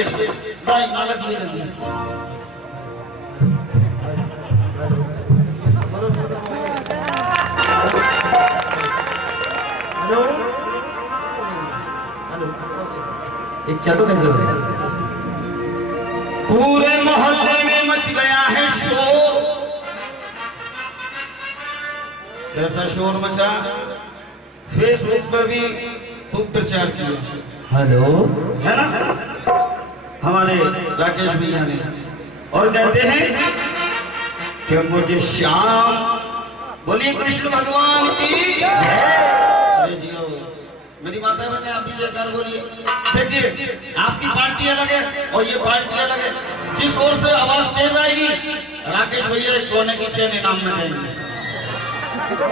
शेर से भाई मालक ये जल्दी से हेलो एक चलो कैसे हो रहा है? पूरे मोहल्ले में मच गया है शोर। कैसा शोर मचा, फेसबुक पर भी खूब प्रचार किया। हेलो है ना हमारे राकेश भैया ने, और कहते हैं कि मुझे शाम, बोलिए कृष्ण भगवान की। अरे जियो मेरी माता बहने, आप भी जयकार बोलिए। देखिए आपकी पार्टी अलग है और ये पार्टी अलग है। जिस ओर से आवाज तेज आएगी राकेश भैया एक सोने की चेन इनाम में देंगे।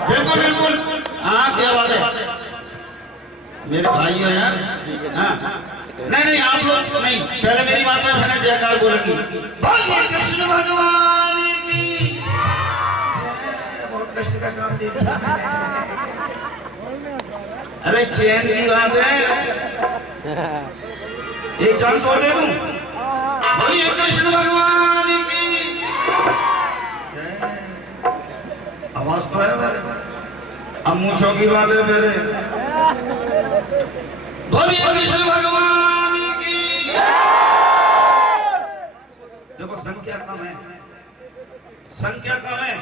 बिल्कुल बिल्कुल, हाँ क्या बात है मेरे भाई हो यार। हाँ नहीं आप लोग नहीं, पहले मेरी माता बहने जयकार बोलेंगी। बोलिए कृष्ण भगवान की। बहुत कष्ट का काम दे दिया। अरे चैन की बात है, एक चांस और दे दूं। बोलिए कृष्ण भगवान की। आवाज तो है मेरे, अब मूछों की बात है मेरे। बोलिए कृष्ण भगवान की। देखो संख्या कम है, संख्या कम है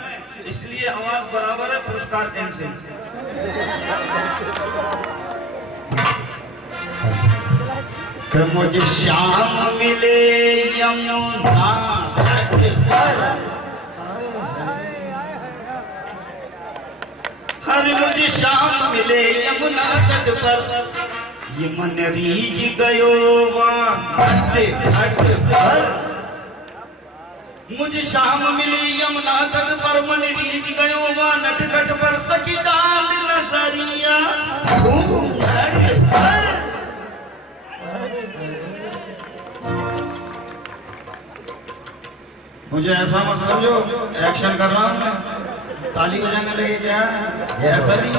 इसलिए आवाज बराबर है, पुरस्कार कैंसिल। मुझे शाम मिले यमुना हर, मुझे शाम मिले यमुना तट पर, ये मन रीझ गयो मुझे शाम मिली यमुना तट पर, मन रीझ गयो नट घट पर, सखी डाल नजरिया। मुझे ऐसा मत समझो एक्शन कर रहा हूं मैं, ताली बजाने लगे क्या? ऐसा नहीं,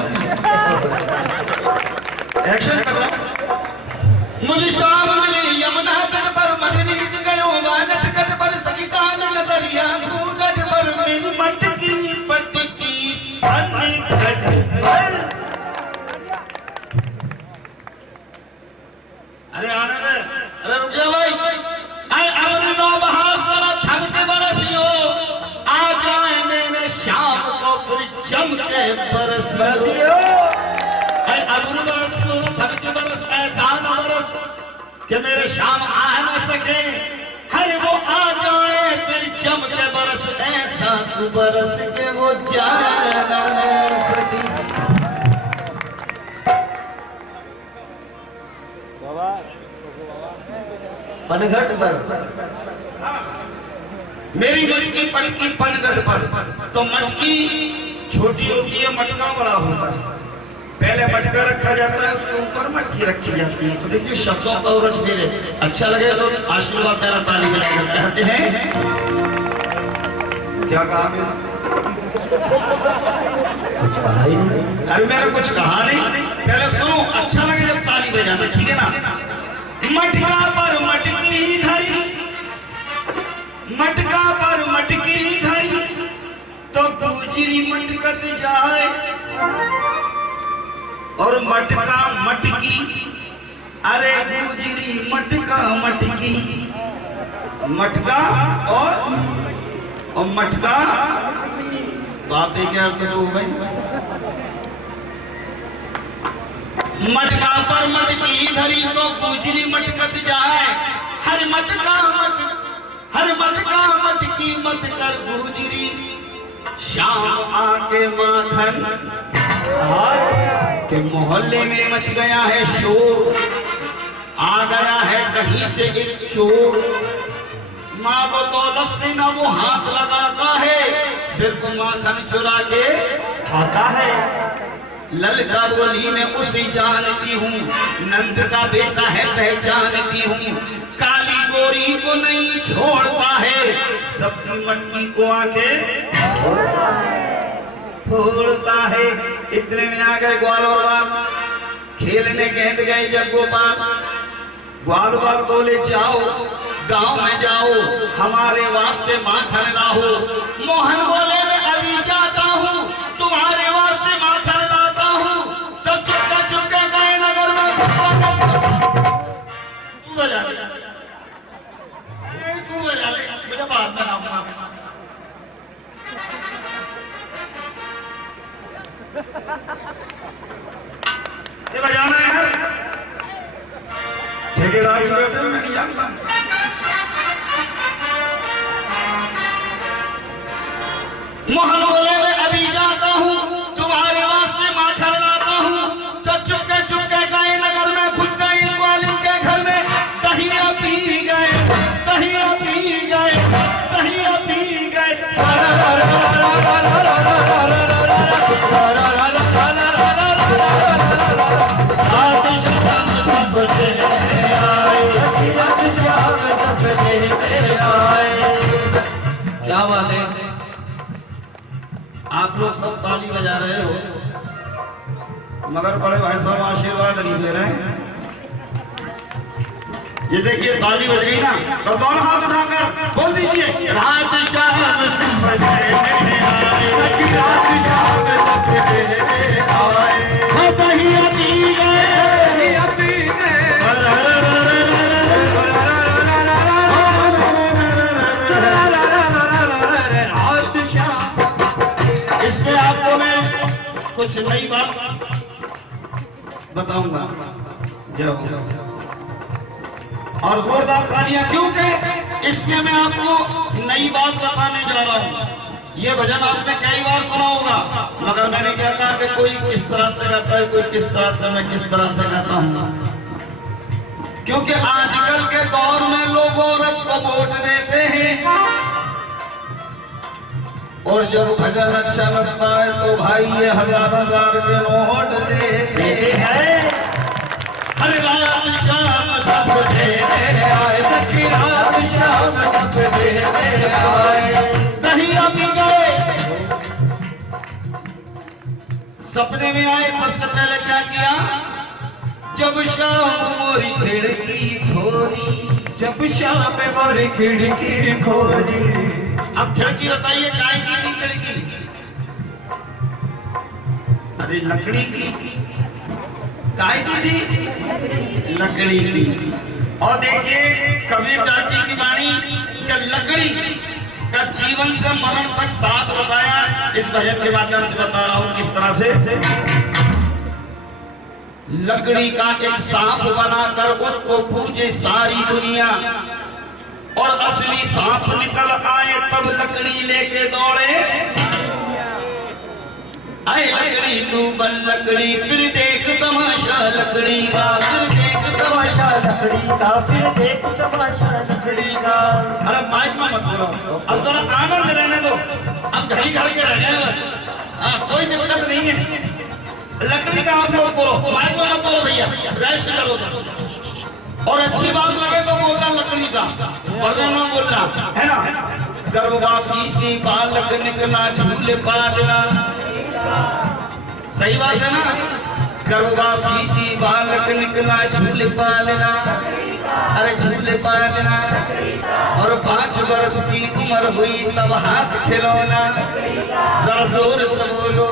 एक्शन कर रहा हूं। मुझे शाम मिली यमुना तट पर, मन रीझ गयो नट घट पर, सखी डाल नजरिया। दूर गट पर मेरी मटकी पटकी अरे आने में, अरे रुक जा भाई। अरे नो बहार जरा थम के बरसियो, आ जाए मेरे शाम को फिर जम के बरसियो। अबुल बरस थम के बरस, ऐसा न बरस कि मेरे शाम आ न सके। हर वो आ जाए फिर जम के बरस, ऐसा तू बरस के वो जा न सके। पनघट पर मेरी मटकी पटकी पनघट पर, तो मटकी छोटी होती है, मटका बड़ा होता है। पहले मटका रखा जाता है, उसके ऊपर मटकी रखी जाती है। तो देखिए शब्दों का उलट फेरे, अच्छा लगे तो आशीर्वाद देना, ताली बजाकर कहते हैं। क्या कहा मैंने? कुछ कहा ही नहीं। अरे मैंने कुछ कहा नहीं, पहले सुनो, अच्छा लगे जब ताली बजाना, ठीक है ना? मटका पर मटकी धरी, मटका पर मटकी धरी, तो गुजरी मटकत जाए। और मटका मटकी, अरे गुजरी मटका मटकी, मटका और मटका बातें क्या अर्थ हो भाई? मटका पर मटकी धरी तो गुजरी मटकत जाए। हर मटका मटकी मत कर गुजरी, शाम आके माखन के मोहल्ले में मच गया है शोर। आ गया है कहीं से एक चोर, माँ बदौलत से न वो हाथ लगाता है, सिर्फ माखन चुरा के खाता है। ललका बोली में उसे जानती हूँ, नंद का बेटा है पहचानती हूँ। काली गोरी को नहीं छोड़ता है, सबकी मटकी को आके फोड़ता है। इतने में आ गए ग्वाल और बाप, खेलने गेंद गए जब गोपाल। ग्वाल बाल बोले जाओ गांव में जाओ हमारे वास्ते माखन लाओ। मोहन बोले मैं अभी जाता हूँ तुम्हारे वास्ते माखन लाता हूँ। तो चुपके गए नगर में। तू बजा ले मुझे बात में ना ये बजाना है ठेकेदार की बैठे मैं नहीं जानता। मोहन बोले मैं अभी जाता हूँ तुम्हारे वास्ते माखन लाता हूँ। तो चुपके गए नगर में घुस गए ग्वालिन के घर में। दहिया पी गए दहिया पी गए दहिया पी गए। क्या बात है आप लोग सब ताली बजा रहे हो मगर बड़े भाई साहब आशीर्वाद नहीं दे रहे हैं। ये देखिए ताली बज गई ना तो दोनों हाथ उठाकर बोल दीजिए रात शाम इसमें आपको मैं कुछ नई बात बताऊंगा और जोरदार तालियां क्योंकि इसमें मैं आपको नई बात बताने जा रहा हूं। ये भजन आपने कई बार सुना होगा मगर मैंने क्या कहा कि कोई किस तरह से गाता है कोई किस तरह से, मैं किस तरह से गाता हूं। क्योंकि आजकल के दौर में लोग औरत को वोट देते हैं और जब भजन अच्छा लगता है तो भाई ये हजार के नोट देते हैं। हर रात शाम सब देते आए सखी रात शाम सब देते आए। दहिया पी गए सपने में आए। सबसे पहले क्या किया जब शाम मोरी खिड़की खोली जब शाम मोरी खिड़की खोली। अब खिड़की बताइए काय की थी खिड़की? अरे लकड़ी की। काय की थी? लकड़ी की। और देखिए कबीर दास जी की वाणी कि लकड़ी का जीवन से मरण तक साथ बताया। इस भजन के माध्यम से बता रहा हूं किस तरह से लकड़ी का एक सांप बनाकर उसको पूजे सारी दुनिया और असली सांप निकल आए तब लकड़ी लेके दौड़े। आए लकड़ी तू बन लकड़ी फिर देख तमाशा लकड़ी का फिर देख तमाशा लकड़ी का फिर देख तमाशा लकड़ी का। अरे माइक में मत बोलो अब जरा आनंद लेने दो। अब घड़ी घर के रहने बस। कोई दिक्कत नहीं है। लकड़ी का आप लोग बोलो माइक में मत बोलो भैया रेस्ट करो और अच्छी बात लगे तो बोलना लकड़ी का वरना ना बोलना है ना। गर्भवासी सी बालक निकला झूले पालना। सही बात है ना। गर्भवासी सी बालक निकला झूले पालना। अरे झूले पालना और 5 वर्ष की उम्र हुई तब हाथ खिलौना। जरा जोर से बोलो।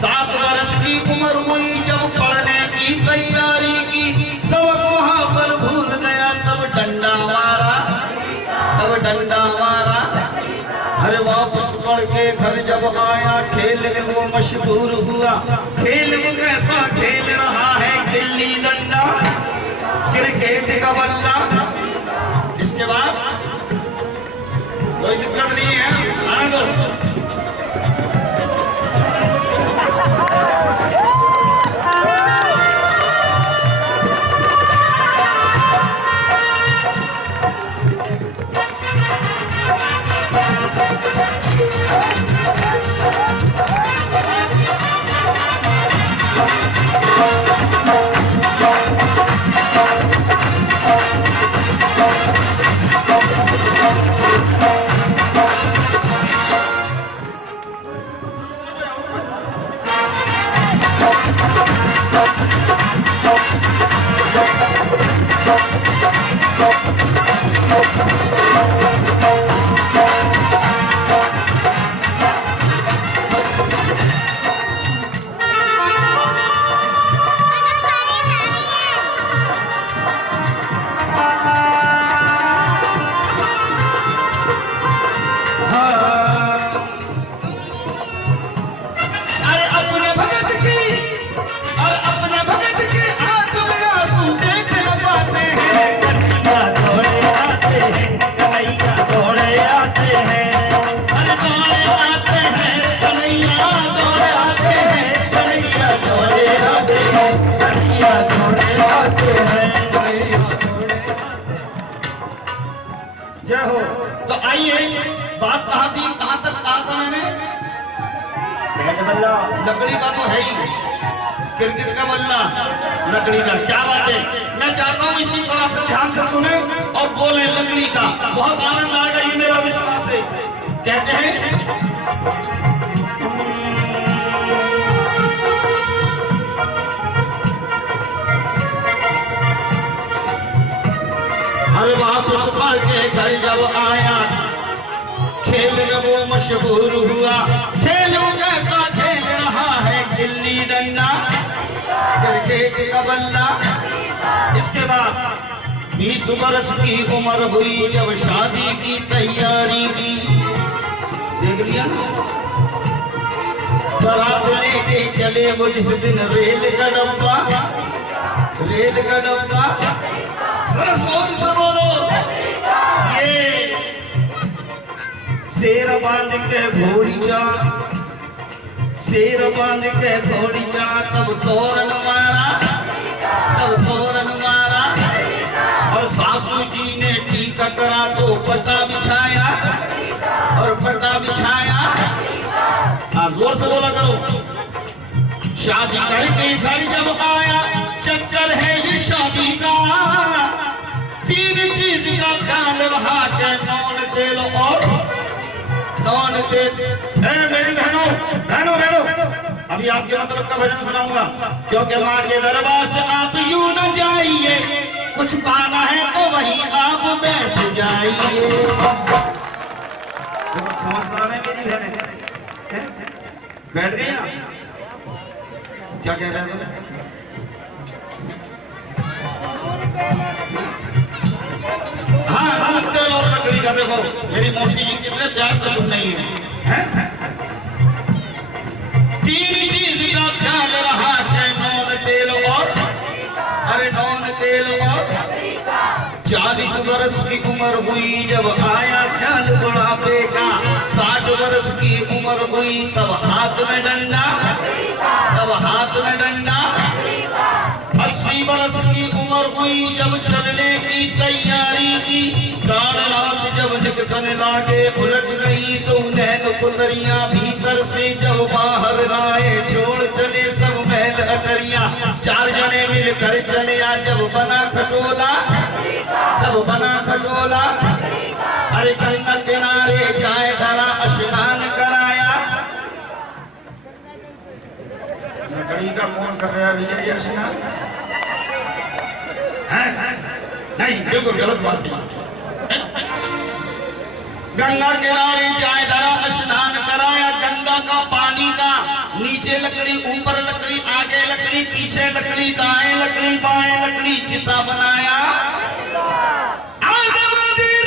7 वर्ष की उम्र हुई जब पढ़ने की तैयारी की सबक वहां पर भूल गया तब डंडा मारा तब डंडा मारा। अरे वापस पढ़ के घर जब आया खेल में वो मशहूर हुआ। खेल में कैसा खेल रहा है गिल्ली डंडा क्रिकेट का बल्ला। इसके बाद कोई दिक्कत नहीं है आने दो। जय हो। तो आइए, बात कहाँ थी, कहाँ तक कहा था मैंने? लकड़ी का तो है ही, क्रिकेट का बल्ला लकड़ी का। क्या बात है, मैं चाहता हूँ इसी तरह से ध्यान से सुने और बोले लकड़ी का। बहुत आनंद आएगा, ये मेरा विश्वास है। कहते हैं अरे वह पुष्पा के घर जब आया, खेल वो मशहूर हुआ। खेलो कैसा खेल रहा है, गिल्ली डंडा क्रिकेट का बल्ला। इसके बाद 20 वर्ष की उम्र हुई जब शादी की तैयारी की। देख लिया, बारात लेके चले वो जिस दिन रेल का डब्बा, रेल का डब्बा। सरस्वती से बोलो, ये शेर बांध के घोड़ी चा, शेर बांध के घोड़ी चा, तब तोरण मारा, तब तोरण मारा। और सासू जी ने टीका करा तो पट्टा बिछाया, और पट्टा बिछाया। जोर से बोला करो। शादी करके घर जब आया, चक्कर है ये शादी का। 3 चीज का ख्याल रहा के नॉन तेल और नॉन तेल। मेरी बहनों बहनों बहनों, अभी आपके मतलब का भजन सुनाऊंगा, क्योंकि माँ के दरबार से आप यूं न जाइए, कुछ पाना है तो वहीं आप बैठ जाइए। समझदार है मेरी बहन, बैठ गई ना? क्या कह रहे हैं? हाँ हाँ, तेल और लकड़ी का। देखो मेरी मौसी जी कितने प्यार से सुन रही है। 3 चीज का ख्याल रहा है, नॉन तेल और, अरे नॉन तेल और। 40 वर्ष की उम्र हुई जब आया ख्याल बुढ़ापे का। 60 वर्ष की उम्र हुई तब हाथ में डंडा, तब हाथ में डंडा। 80 वर्ष की उम्र हुई जब चलने की तैयारी की। कालरात जब निकसन लागे उलट गई तो नैन पुतरिया, भीतर से जब बाहर आए छोड़ चले सब महल अटरिया। 4 जने मिलकर चले आ जब बना खटोला, जब बना खटोला। अरे गंगा किनारे जाए धरा स्नान कराया। लकड़ी का कौन कर रहा है विजय स्नान? नहीं, बिल्कुल गलत बात है। गंगा किनारे जाए धरा स्नान कराया। गंगा का पानी का नीचे लकड़ी, ऊपर लकड़ी, आगे लकड़ी, पीछे लकड़ी, दाएं लकड़ी, बाएं लकड़ी, चिता बनाया।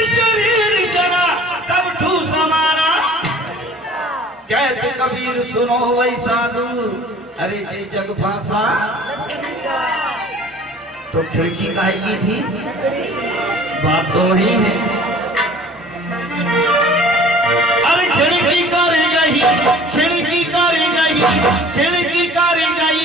शरीर जला कब ठूस हमारा, कहते कबीर सुनो वही साधु, अरे ये जग फांसा। तो खिड़की काहे की थी? बात तो वही है। अरे खिड़की कर गई, खिड़की कर गई, खिड़की कर गई।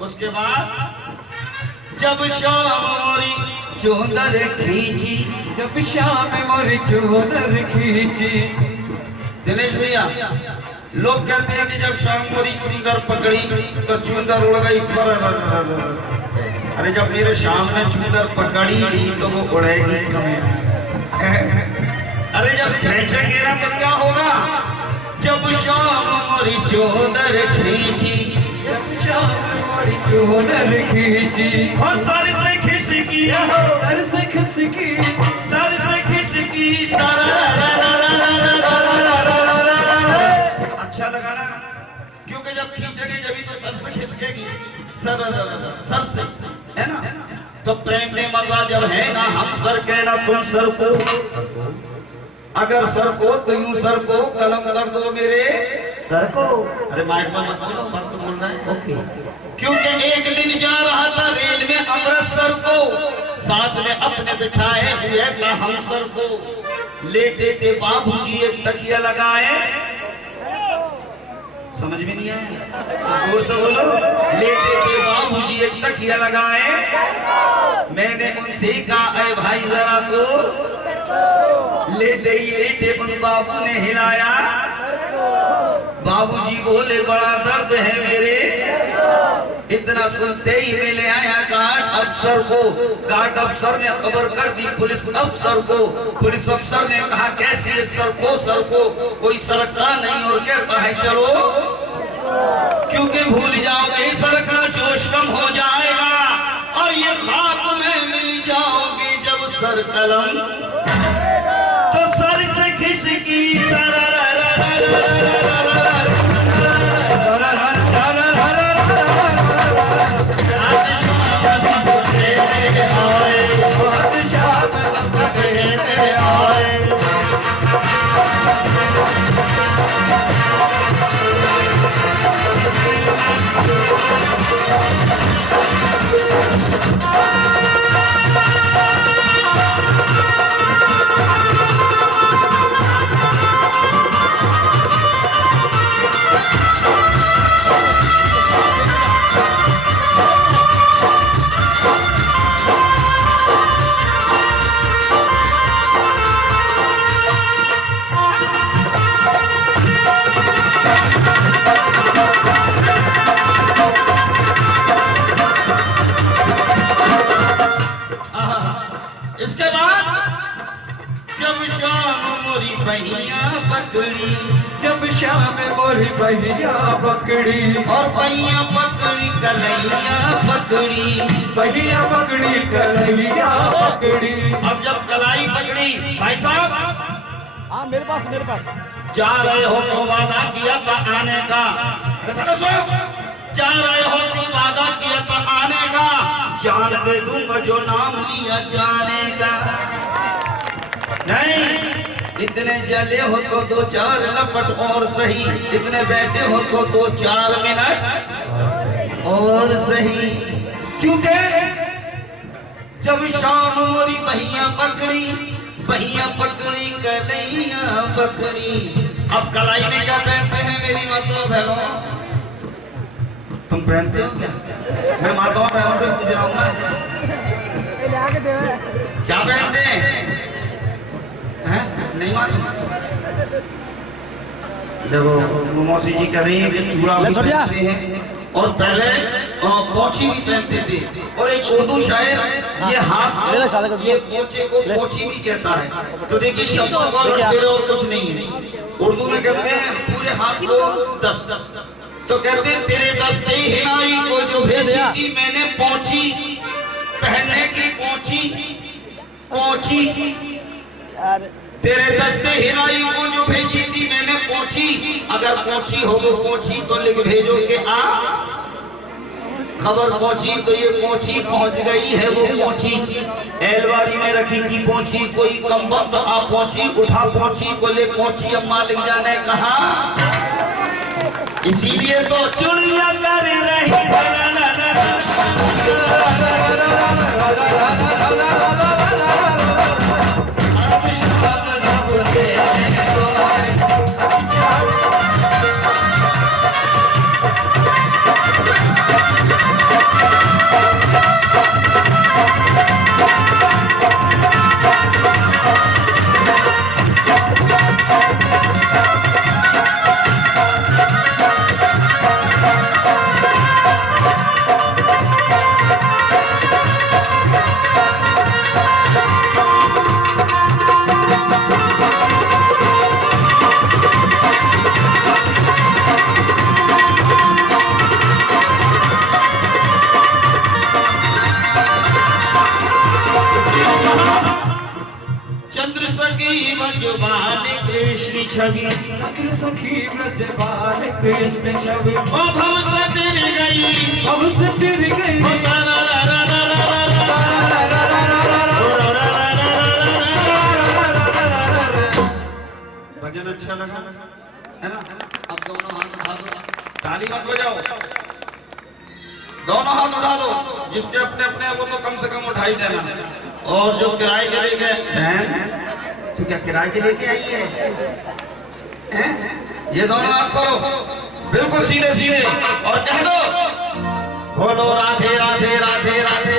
उसके बाद जब शाम मोरी चोदर खींची, जब शाम मोरी चोदर खींची। दिनेश भैया, लोग कहते हैं कि जब शाम मोरी चुंदर पकड़ी तो चुंदर उड़ गई। अरे जब मेरे शाम ने चुंदर पकड़ी तो वो उड़ेगी। अरे जब खींचे गिरा तो क्या होगा? मोरी चोदर खींची, जब शाम मोरी चोदर खींची, और सर से खिसकी, सर से खिसकी, सर से खिसकी, अच्छा लगा ना? क्योंकि जब खींचेगी जब तो सर से खिसकेगी, सर से, है ना? तो प्रेम में मजा जब है ना, हम सर के ना तुम सर को, अगर सर को तो यूं सर को कलम कर दो मेरे सर को। अरे माइक में मत बोलो, वक्त बोल रहा है। ओके। क्योंकि एक दिन जा रहा था रेल में अमृतसर को, साथ में अपने बिठाए हुए था हम सर को, लेटे थे बाबूजी एक तकिया लगाए, समझ में नहीं आया? जोर से बोलो। लेटे थे बाबूजी एक तकिया लगाए, मैंने उनसे कहा अरे भाई जरा तो, लेटे ही लेटे उन बाबू ने हिलाया, बाबूजी बोले बड़ा दर्द है मेरे, इतना सुनते ही मिले आया गार्ड अफसर को, गार्ड अफसर ने खबर कर दी पुलिस अफसर को, पुलिस अफसर ने कहा कैसे सर को कोई सरकता नहीं और कहता है चलो, क्योंकि भूल जाओगे सरकना जोश कम हो जाएगा और ये खाक में मिल जाओगे जब सर कलम, तो सर से खिसकी पकड़ी, जब शाम मोरी बहिया पकड़ी, और पहिया पकड़ी कलैया पकड़ी, बहिया पकड़ी कलैया पकड़ी। अब जब कलाई पकड़ी, भाई साहब हाँ मेरे पास जा रहे हो तो वादा किया था आने का, जा रहे हो तो वादा किया था आने का, जान दे दूंगा जो नाम लिया जाने का, नहीं इतने जले हो तो 2-4 लपट और सही, इतने बैठे हो तो 2-4 मिनट और सही, क्योंकि जब शाम मोरी बहिया पकड़ी कलैया पकड़ी। अब कलाई में क्या पहनते हैं मेरी माता बहनों, तुम पहनते हो क्या? मैं माताओं बहनों से पूछ रहा हूँ ना, क्या पहनते हैं? नहीं मालूम? देखो वो मौसी जी कह रही है कि चूड़ा भी पहनते हैं और पहले पोछी भी पहनते थे, और एक उर्दू शायर ये हाथ ये पोछे को पोछी भी कहता है। तो देखिए शब्द और कुछ नहीं है, उर्दू में कहते हैं पूरे हाथ को 10, तो कहते हैं तेरे दस्ते हिनाई को जो भेजी थी मैंने पोछी पहनने की पोछी, तेरे दस्ते हिनाई को जो भेजी थी मैंने पोछी, अगर पोछी हो वो पोछी तो लिख भेजो कि आ खबर पहुंची, तो ये पोछी पहुंच गई है वो पोछी, एलवारी में रखी थी पोछी, कोई कम वक्त आ पोछी, उठा पोछी को ले पोछी अम्मा लिख जाने कहा, इसीलिए तो चुड़िया कर रही छवि चक्र सखी ब्रज बाल कृष्ण छवि ओ भव से तेरी गई अब से फिर गई ओ ला ला ला ला ला ला ला ला ला ला ला ला ला। भजन अच्छा लगा है ना? अब दोनों हाथ उठा दो, ताली मत बजाओ, दोनों हाथ उठा दो। जिसके अपने अपने हैं, वो तो कम से कम उठाई देना। और जो किराए के लेके बहन, तू क्या किराए के लेके आई है? हैं? ये दोनों हाथ करो बिल्कुल सीधे सीधे और कह दो बोलो राधे राधे राधे राधे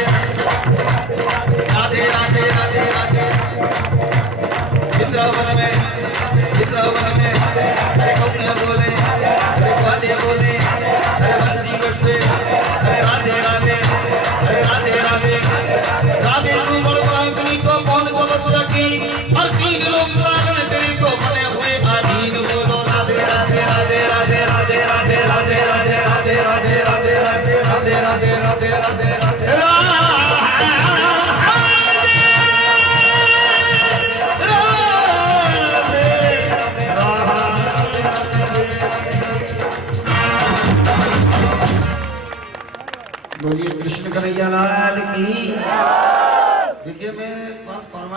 राधे राधे राधे राधे। वृंदावन में अरे कौन बोले, अरे ग्वाले बोले, अरे बंसी बजते, अरे राधे राधे, अरे राधे राधे राधे। तू बड़बांकनी को कौन को बस रखी और तीन लोग कारण तेरी को बने हुए अधीन। बोलो राधे राधे राधे राधे राधे राधे राधे राधे राधे राधे राधे राधे राधे राधे राधे राधे राधे बोलिए कृष्ण कन्हैया लाल की। देखिए मैं बात फरमा